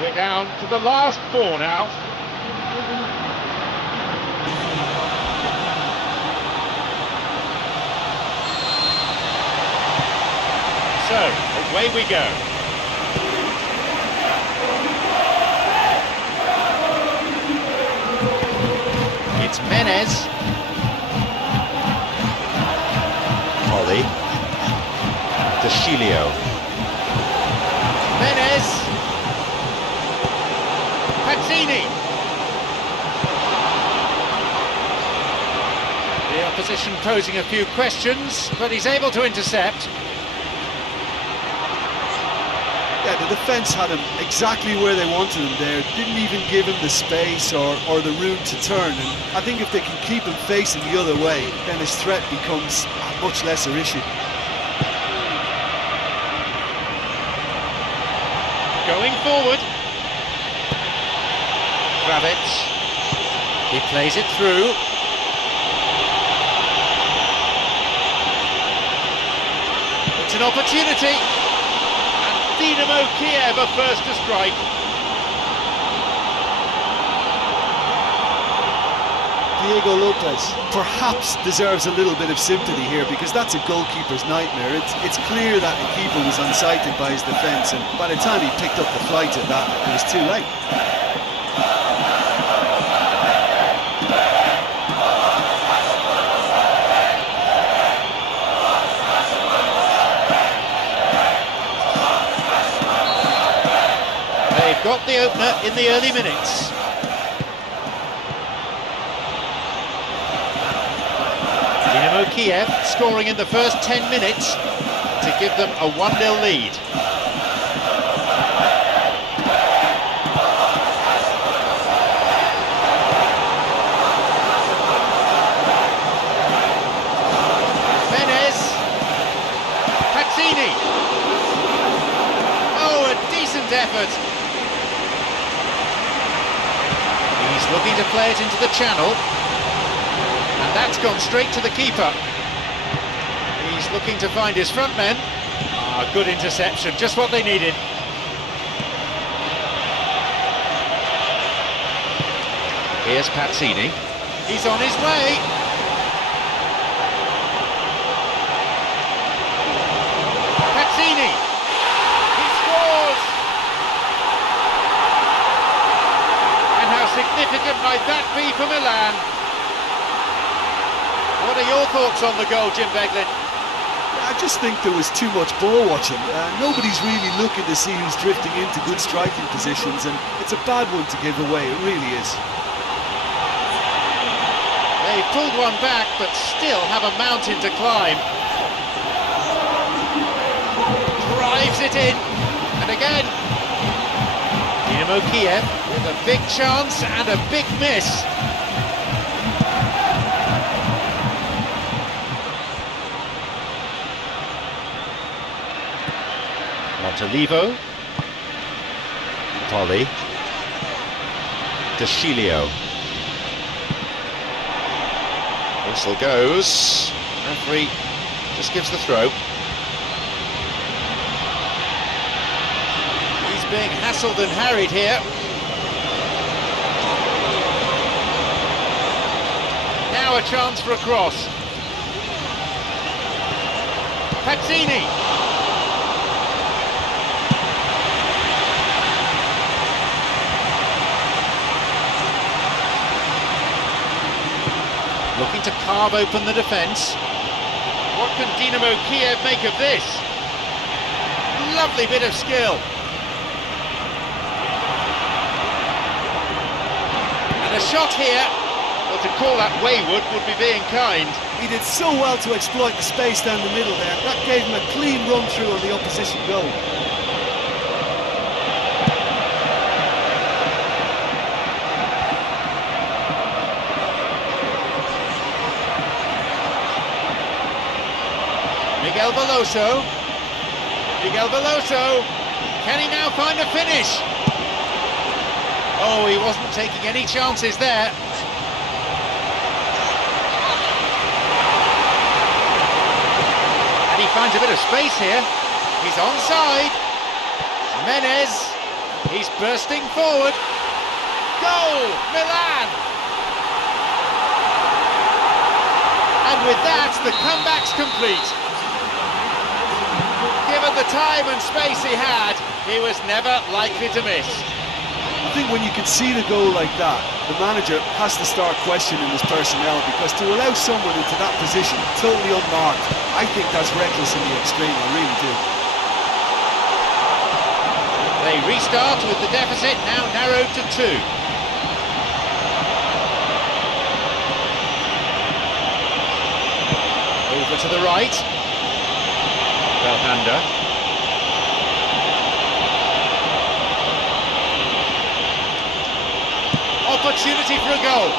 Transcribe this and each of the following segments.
We're down to the last four now. So, away we go. It's Menez. Ollie. Deschilio. Menez. Pazzini. The opposition posing a few questions, but he's able to intercept. Yeah, the defence had him exactly where they wanted him there. Didn't even give him the space or the room to turn. And I think if they can keep him facing the other way, then his threat becomes a much lesser issue. Going forward. Kravitz. He plays it through. It's an opportunity. And Dinamo Kiev are first to strike. Diego Lopez perhaps deserves a little bit of sympathy here, because that's a goalkeeper's nightmare. It's clear that the keeper was unsighted by his defence, and by the time he picked up the flight of that, it was too late. They've got the opener in the early minutes. Dinamo Kiev scoring in the first 10 minutes to give them a 1-0 lead. Menez. Pazzini. Oh, a decent effort. He's looking to play it into the channel. And that's gone straight to the keeper. He's looking to find his front men. Ah, good interception, just what they needed. Here's Pazzini. He's on his way. Pazzini. He scores. And how significant might that be for Milan? What are your thoughts on the goal, Jim Beglin? I just think there was too much ball watching. Nobody's really looking to see who's drifting into good striking positions, and it's a bad one to give away, it really is. They pulled one back, but still have a mountain to climb. Drives it in, and again. Dinamo Kiev with a big chance and a big miss. Montalivo. Ollie. Deschilio. Whistle goes. Referee just gives the throw. He's being hassled and harried here. Now a chance for a cross. Pazzini. Looking to carve open the defence. What can Dinamo Kiev make of this? Lovely bit of skill. And a shot here. Well, to call that wayward would be being kind. He did so well to exploit the space down the middle there. That gave him a clean run through on the opposition goal. Miguel Veloso. Miguel Veloso. Can he now find a finish? Oh, he wasn't taking any chances there. And he finds a bit of space here. He's onside. Menez. He's bursting forward. Goal! Milan! And with that, the comeback's complete. Given the time and space he had, he was never likely to miss. I think when you can see the goal like that, the manager has to start questioning his personnel, because to allow someone into that position, totally unmarked, I think that's reckless in the extreme, I really do. They restart with the deficit now narrowed to 2. Over to the right. Belhanda. Opportunity for a goal.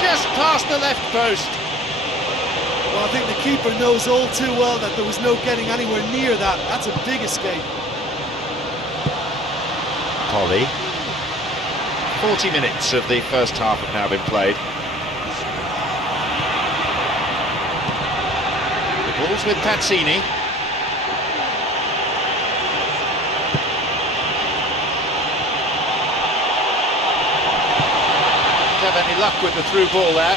Just past the left post. Well, I think the keeper knows all too well that there was no getting anywhere near that. That's a big escape. Polly. 40 minutes of the first half have now been played. The ball's with Pazzini. Don't have any luck with the through ball there.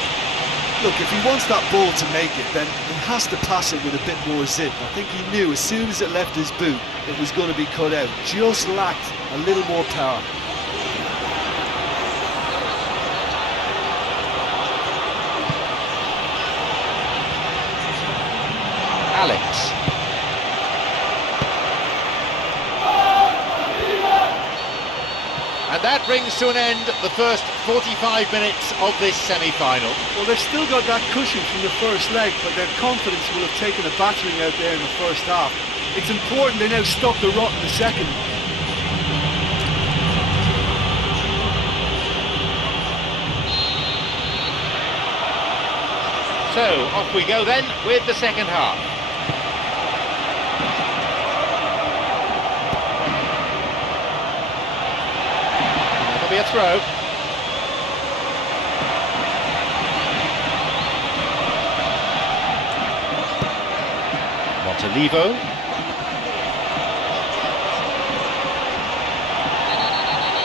Look, if he wants that ball to make it, then he has to pass it with a bit more zip. I think he knew as soon as it left his boot, it was going to be cut out. Just lacked a little more power. Alex. And that brings to an end the first 45 minutes of this semi-final. Well, they've still got that cushion from the first leg, but their confidence will have taken a battering out there in the first half. It's important they now stop the rot in the second. So, off we go then with the second half. That'll be a throw. Montalivo.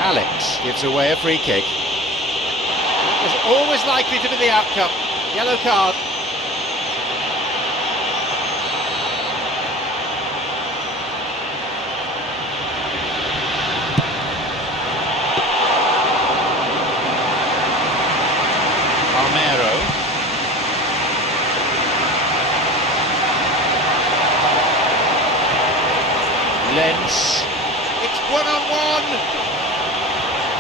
Alex gives away a free kick. That was always likely to be the outcome. Yellow card. Armero. Lens. It's 1-on-1.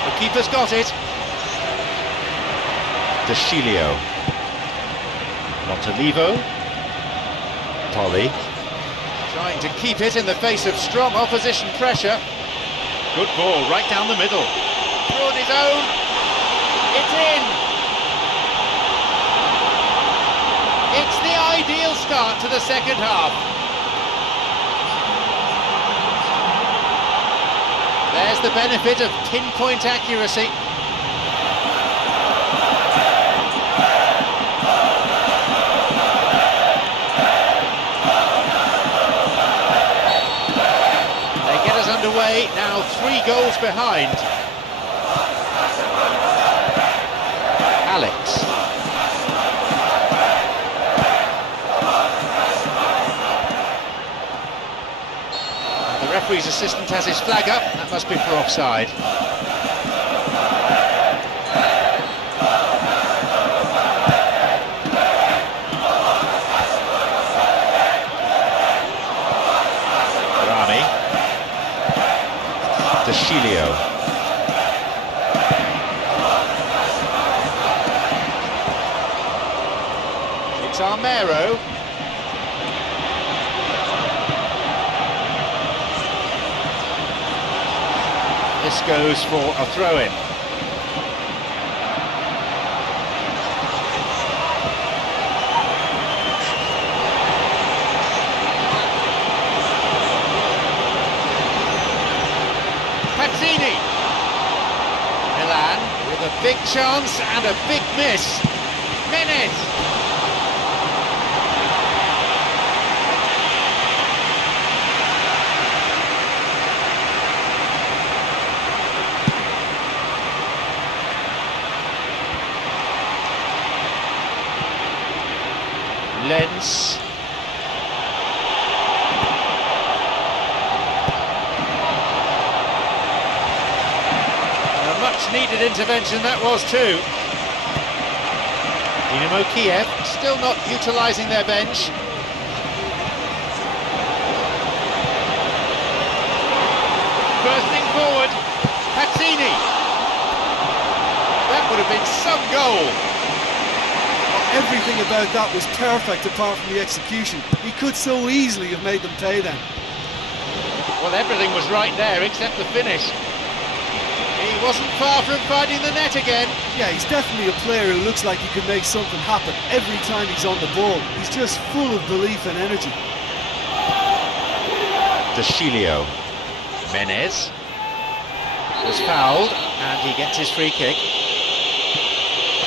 The keeper's got it. Deschilio. Montalivo. Polly. Trying to keep it in the face of strong opposition pressure. Good ball, right down the middle. Through on his own. It's in. It's the ideal start to the second half. There's the benefit of pinpoint accuracy. Underway, now 3 goals behind. Alex. The referee's assistant has his flag up, that must be for offside. Deschilio. It's Armero. This goes for a throw-in. big chance and a big miss. Menez. Lens. A much needed intervention that was too. Dinámo Kiev still not utilising their bench. Bursting forward, Pazzini. That would have been some goal. Everything about that was perfect apart from the execution. He could so easily have made them pay then. Well, everything was right there except the finish. He wasn't far from finding the net again. Yeah, he's definitely a player who looks like he can make something happen every time he's on the ball. He's just full of belief and energy. Deschilio. Menez was fouled and he gets his free kick.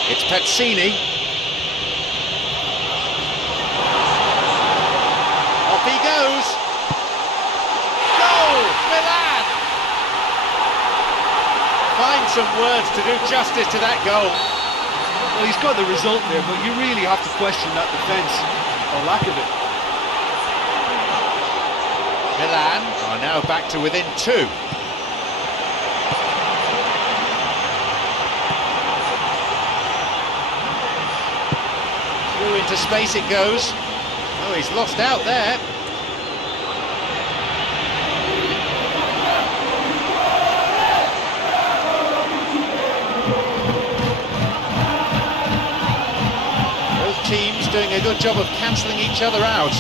It's Pazzini. Off he goes. Goal! Milan! Find some words to do justice to that goal. Well, he's got the result there, but you really have to question that defence, or lack of it. Milan are now back to within 2. Through into space it goes. Oh, he's lost out there. Both teams doing a good job of cancelling each other out.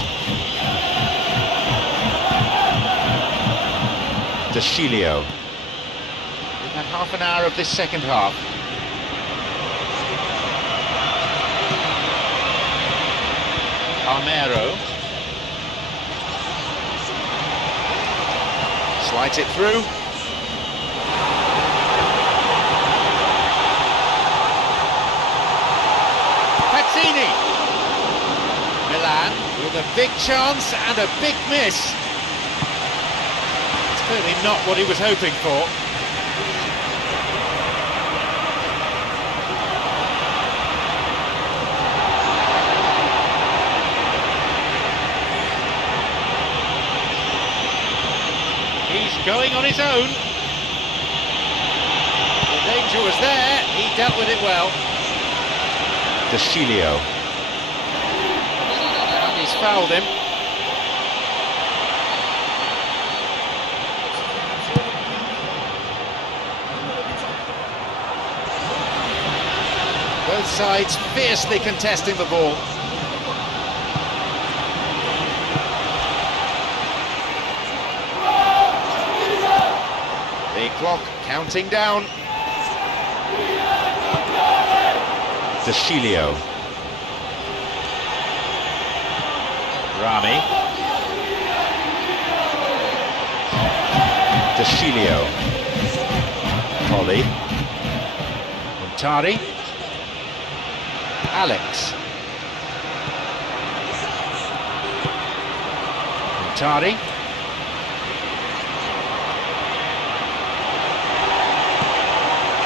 Deschilio. We've had half an hour of this second half. Armero slides it through. Pazzini. Milan with a big chance and a big miss. It's clearly not what he was hoping for. He's going on his own. The danger was there, he dealt with it well. Deschilio. And he's fouled him. Both sides fiercely contesting the ball. The clock counting down. Deschilio. Rami. Deschilio. Polly. Montari. Alex. Montari.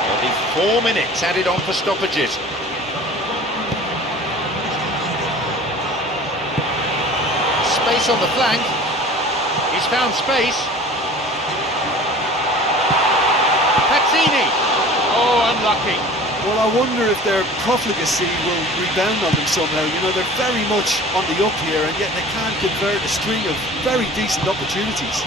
There'll be 4 minutes added on for stoppages. Space on the flank. He's found space. Pazzini. Oh, unlucky. Well, I wonder if their profligacy will rebound on them somehow. You know, they're very much on the up here, and yet they can't convert a string of very decent opportunities.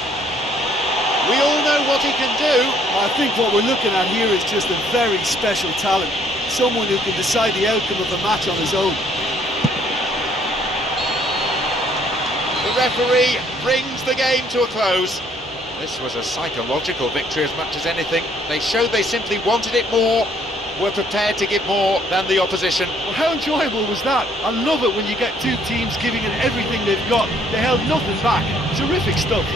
We all know what he can do. I think what we're looking at here is just a very special talent. Someone who can decide the outcome of a match on his own. The referee brings the game to a close. This was a psychological victory as much as anything. They showed they simply wanted it more, were prepared to give more than the opposition. Well, how enjoyable was that? I love it when you get two teams giving it everything they've got. They held nothing back. Terrific stuff.